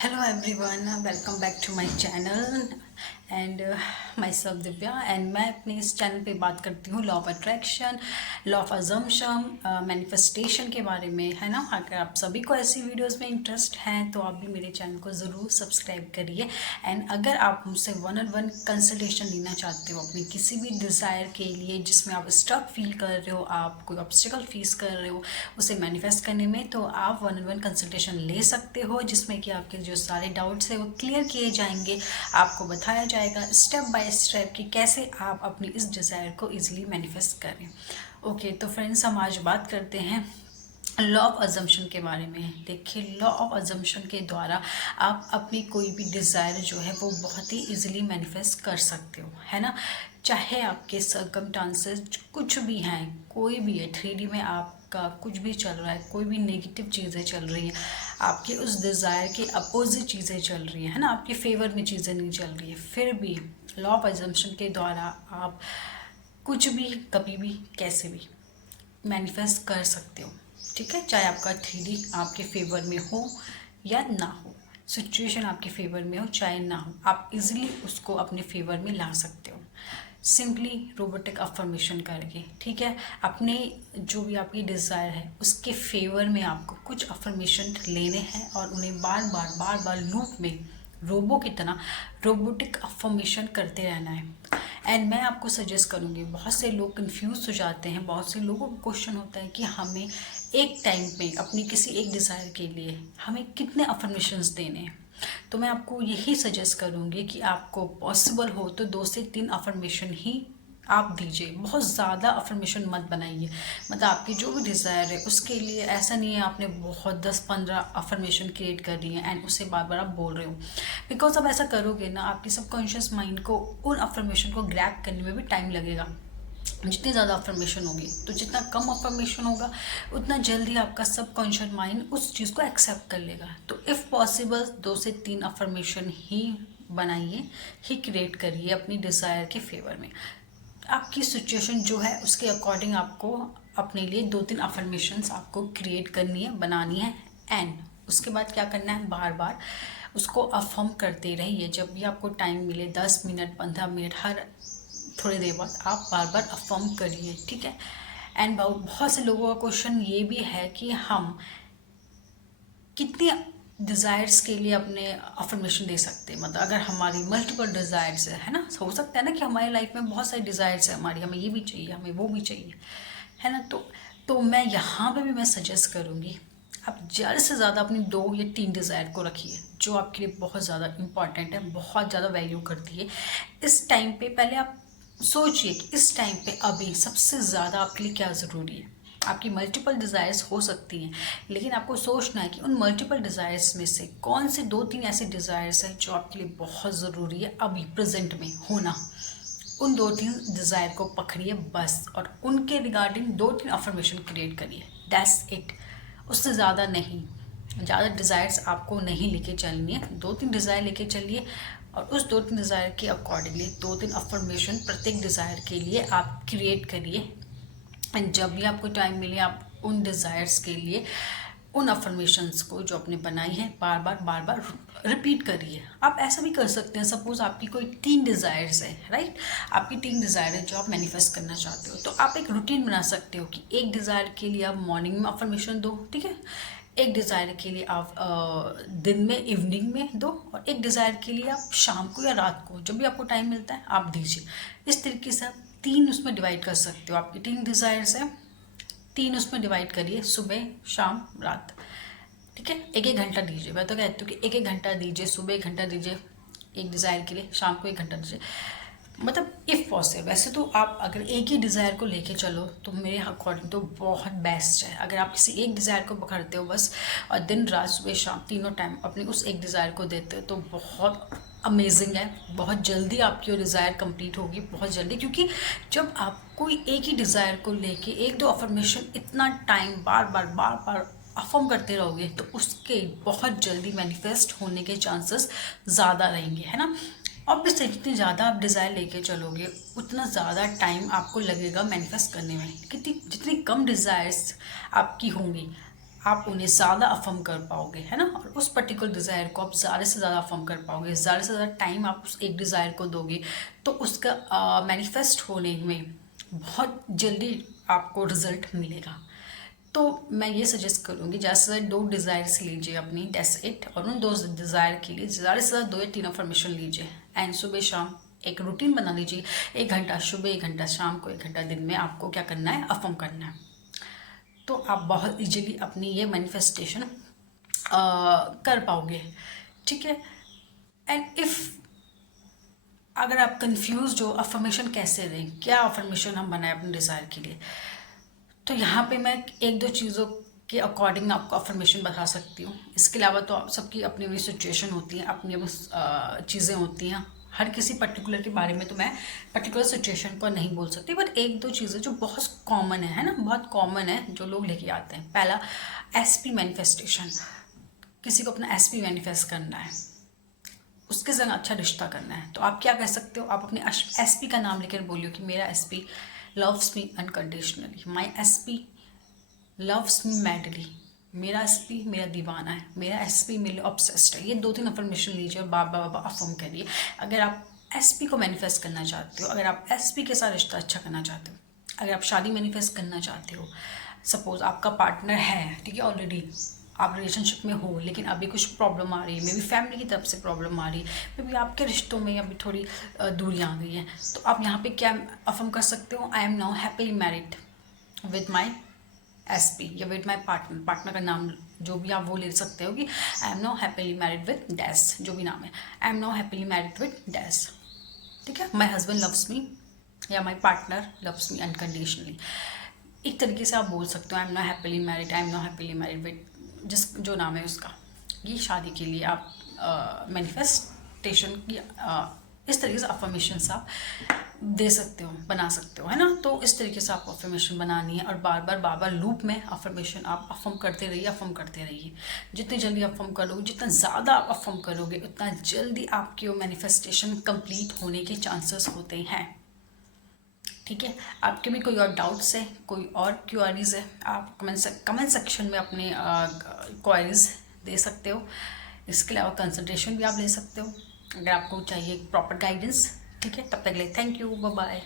Hello everyone, welcome back to my channel and my self Divya and मैं अपने इस channel पे बात करती हूँ law of attraction, law of assumption, manifestation के बारे में, है ना। अगर आप सभी को ऐसी वीडियोस में इंटरेस्ट हैं तो आप भी मेरे चैनल को ज़रूर सब्सक्राइब करिए। एंड अगर आप मुझसे 1-on-1 कंसल्टेशन लेना चाहते हो अपनी किसी भी डिज़ायर के लिए जिसमें आप स्टक फील कर रहे हो, आप कोई ऑब्स्टिकल फेस कर रहे हो उसे मैनिफेस्ट करने में, तो आप 1-on-1 कंसल्टेशन ले सकते हो जिसमें कि आपके जो सारे डाउट्स हैं वो क्लियर किए जाएंगे। आपको बताया जाएगा स्टेप बाय स्टेप कि कैसे आप अपनी इस डिज़ायर को इजीली मैनिफेस्ट करें। ओके, तो फ्रेंड्स हम आज बात करते हैं लॉ ऑफ अजम्पशन के बारे में। देखिए, लॉ ऑफ अजम्पशन के द्वारा आप अपनी कोई भी डिज़ायर जो है वो बहुत ही इजीली मैनिफेस्ट कर सकते हो, है ना। चाहे आपके सर्कमस्टांसेस कुछ भी हैं, कोई भी है, 3D में आपका कुछ भी चल रहा है, कोई भी नेगेटिव चीज़ें चल रही हैं, आपके उस डिज़ायर के अपोजिट चीज़ें चल रही हैं, है ना, आपके फेवर में चीज़ें नहीं चल रही है, फिर भी लॉ ऑफ अजम्पशन के द्वारा आप कुछ भी कभी भी कैसे भी मैनिफेस्ट कर सकते हो। ठीक है, चाहे आपका 3D आपके फेवर में हो या ना हो, सिचुएशन आपके फेवर में हो चाहे ना हो, आप इजीली उसको अपने फेवर में ला सकते हो सिंपली रोबोटिक अफर्मेशन करके। ठीक है, अपने जो भी आपकी डिज़ायर है उसके फेवर में आपको कुछ अफर्मेशन लेने हैं और उन्हें बार बार लूप में रोबो की तरह रोबोटिक अफर्मेशन करते रहना है। एंड मैं आपको सजेस्ट करूँगी, बहुत से लोग कंफ्यूज हो जाते हैं, बहुत से लोगों को क्वेश्चन होता है कि हमें एक टाइम पे अपनी किसी एक डिज़ायर के लिए हमें कितने अफर्मेशंस देने हैं। तो मैं आपको यही सजेस्ट करूँगी कि आपको पॉसिबल हो तो 2 से 3 अफर्मेशन ही आप दीजिए, बहुत ज़्यादा अफर्मेशन मत बनाइए। मतलब आपकी जो भी डिज़ायर है उसके लिए ऐसा नहीं है आपने बहुत 10-15 अफर्मेशन क्रिएट कर दी है एंड उसे बार बार आप बोल रहे हो, बिकॉज अब ऐसा करोगे ना आपकी सबकॉन्शियस माइंड को उन अफर्मेशन को ग्रैब करने में भी टाइम लगेगा। जितनी ज़्यादा अफर्मेशन होगी तो जितना कम अफर्मेशन होगा उतना जल्दी आपका सबकॉन्शियस माइंड उस चीज़ को एक्सेप्ट कर लेगा। तो इफ़ पॉसिबल 2 से 3 अफर्मेशन ही बनाइए, ही क्रिएट करिए अपनी डिज़ायर के फेवर में। आपकी सिचुएशन जो है उसके अकॉर्डिंग आपको अपने लिए 2-3 अफर्मेशंस आपको क्रिएट करनी है, बनानी है। एंड उसके बाद क्या करना है, बार बार उसको अफर्म करते रहिए। जब भी आपको टाइम मिले 10 मिनट 15 मिनट हर थोड़ी देर बाद आप बार बार अफर्म करिए। ठीक है, एंड बहुत से लोगों का क्वेश्चन ये भी है कि हम कितने डिज़ायर्स के लिए अपने अफर्मेशन दे सकते हैं। मतलब अगर हमारी मल्टीपल डिज़ायर्स है ना, हो सकता है ना कि हमारी लाइफ में बहुत सारी डिज़ायर्स है हमारी, हमें ये भी चाहिए हमें वो भी चाहिए, है ना। तो मैं यहाँ पे भी मैं सजेस्ट करूँगी आप ज़्यादा से ज़्यादा अपनी 2 या 3 डिज़ायर को रखिए जो आपके लिए बहुत ज़्यादा इंपॉर्टेंट है, बहुत ज़्यादा वैल्यू करती है। इस टाइम पे पहले आप सोचिए कि इस टाइम पे अभी सबसे ज़्यादा आपके लिए क्या ज़रूरी है। आपकी मल्टीपल डिज़ायर्स हो सकती हैं, लेकिन आपको सोचना है कि उन मल्टीपल डिज़ायर्स में से कौन से 2-3 ऐसे डिज़ायर्स हैं जो आपके लिए बहुत ज़रूरी है अभी प्रेजेंट में होना। उन 2-3 डिज़ायर को पकड़िए बस, और उनके रिगार्डिंग 2-3 अफर्मेशन क्रिएट करिए, दैट्स इट। उससे ज़्यादा नहीं, ज़्यादा डिज़ायर्स आपको नहीं लेके चलनी है। 2-3 डिज़ायर लेके चलिए और उस 2-3 डिज़ायर के अकॉर्डिंगली 2-3 अफर्मेशन प्रत्येक डिज़ायर के लिए आप क्रिएट करिए। एंड जब भी आपको टाइम मिले आप उन डिज़ायर्स के लिए उन अफर्मेशंस को जो आपने बनाई है बार बार रिपीट करिए। आप ऐसा भी कर सकते हैं, सपोज आपकी कोई 3 डिज़ायर्स है, राइट, आपकी 3 डिज़ायर है जो आप मैनिफेस्ट करना चाहते हो, तो आप एक रूटीन बना सकते हो कि एक डिज़ायर के लिए आप मॉर्निंग में अफर्मेशन दो, ठीक है, एक डिज़ायर के लिए आप दिन में इवनिंग में दो, और एक डिज़ायर के लिए आप शाम को या रात को जब भी आपको टाइम मिलता है आप दीजिए। इस तरीके से आप 3 उसमें डिवाइड कर सकते हो। आपकी 3 डिज़ायर्स हैं, 3 उसमें डिवाइड करिए, सुबह शाम रात। ठीक है, 1-1 घंटा दीजिए। मैं तो कहती हूँ कि 1-1 घंटा दीजिए, सुबह 1 घंटा दीजिए एक डिज़ायर के लिए, शाम को 1 घंटा दीजिए, मतलब इफ़ पॉसिबल। वैसे तो आप अगर एक ही डिज़ायर को लेके चलो तो मेरे अकॉर्डिंग तो बहुत बेस्ट है। अगर आप किसी एक डिज़ायर को पकड़ते हो बस और दिन रात सुबह शाम तीनों टाइम अपनी उस एक डिज़ायर को देते हो तो बहुत अमेजिंग है। बहुत जल्दी आपकी वो डिज़ायर कंप्लीट होगी, बहुत जल्दी, क्योंकि जब आप कोई एक ही डिज़ायर को लेके 1-2 अफर्मेशन इतना टाइम बार बार अफर्म करते रहोगे तो उसके बहुत जल्दी मैनिफेस्ट होने के चांसेस ज़्यादा रहेंगे, है ना। ऑब्वियसली जितनी ज़्यादा आप डिज़ायर लेके चलोगे उतना ज़्यादा टाइम आपको लगेगा मैनिफेस्ट करने में। कितनी जितनी कम डिज़ायर्स आपकी होंगी आप उन्हें ज़्यादा अफर्म कर पाओगे, है ना। और उस पर्टिकुलर डिज़ायर को आप ज़्यादा से ज़्यादा अफर्म कर पाओगे, ज़्यादा से ज़्यादा टाइम आप उस एक डिज़ायर को दोगे, तो उसका मैनिफेस्ट होने में बहुत जल्दी आपको रिजल्ट मिलेगा। तो मैं ये सजेस्ट करूँगी, ज़्यादा से ज़्यादा 2 डिज़ायर्स लीजिए अपनी, दैट्स इट। और उन 2 डिज़ायर के लिए ज़्यादा से ज़्यादा 2 या 3 अफर्मेशन लीजिए। एंड सुबह शाम एक रूटीन बना लीजिए, 1 घंटा सुबह, 1 घंटा शाम को, 1 घंटा दिन में आपको क्या करना है, अफर्म करना है। तो आप बहुत इजीली अपनी ये मैनिफेस्टेशन कर पाओगे, ठीक है। एंड इफ़ अगर आप कंफ्यूज हो अफर्मेशन कैसे दें, क्या अफर्मेशन हम बनाएं अपने डिज़ायर के लिए, तो यहाँ पे मैं 1-2 चीज़ों के अकॉर्डिंग आपको अफर्मेशन बता सकती हूँ। इसके अलावा तो आप सबकी अपनी अपनी सिचुएशन होती है, अपनी अपनी चीज़ें होती हैं। हर किसी पर्टिकुलर के बारे में तो मैं पर्टिकुलर सिचुएशन को नहीं बोल सकती, बट 1-2 चीज़ें जो बहुत कॉमन है ना, बहुत कॉमन है जो लोग लेके आते हैं। पहला, एसपी मैनिफेस्टेशन। किसी को अपना एसपी मैनिफेस्ट करना है, उसके संग अच्छा रिश्ता करना है, तो आप क्या कह सकते हो, आप अपने एसपी का नाम लेकर बोलियो कि मेरा एसपी लव्स मी अनकंडीशनली, माई एसपी लव्स मी मैडली, मेरा एसपी मेरा दीवाना है, मेरा एसपी मेरे ऑब्सेस्ड है। ये 2-3 अफर्मेशन लीजिए और बाबा बाबा अफर्म करिए। अगर आप एसपी को मैनिफेस्ट करना चाहते हो, अगर आप एसपी के साथ रिश्ता अच्छा करना चाहते हो, अगर आप शादी मैनिफेस्ट करना चाहते हो, सपोज आपका पार्टनर है, ठीक है, ऑलरेडी आप रिलेशनशिप में हो, लेकिन अभी कुछ प्रॉब्लम आ रही है, मे बी फैमिली की तरफ से प्रॉब्लम आ रही है, मे बी आपके रिश्तों में अभी थोड़ी दूरियाँ आ गई हैं, तो आप यहाँ पे क्या अफर्म कर सकते हो, I am now happily married with my SP या विद माई पार्टनर। पार्टनर का नाम जो भी आप वो ले सकते हो कि I am now happily married with dash, जो भी नाम है, I am now happily married with dash, ठीक है। माई हस्बैंड लव्स मी या my partner loves me unconditionally. एक तरीके से आप बोल सकते हो I am now happily married, I am now happily married with जिस जो नाम है उसका। ये शादी के लिए आप मैनिफेस्टेशन की इस तरीके से अफर्मेशंस आप दे सकते हो, बना सकते हो, है ना। तो इस तरीके से आपको अफर्मेशन बनानी है और बार बार लूप में अफर्मेशन आप अफर्म करते रहिए, अफर्म करते रहिए। जितनी जल्दी अफर्म करोगे, जितना ज़्यादा आप अफर्म करोगे, उतना जल्दी आपकी वो मैनिफेस्टेशन कंप्लीट होने के चांसेस होते हैं, ठीक है। आपके भी कोई और डाउट्स है, कोई और क्वेरीज है, आप कमेंट सेक्शन में अपने क्वेरीज दे सकते हो। इसके अलावा कंसल्टेशन भी आप ले सकते हो अगर आपको चाहिए प्रॉपर गाइडेंस, ठीक है। तब तक के लिए थैंक यू, बाय बाय।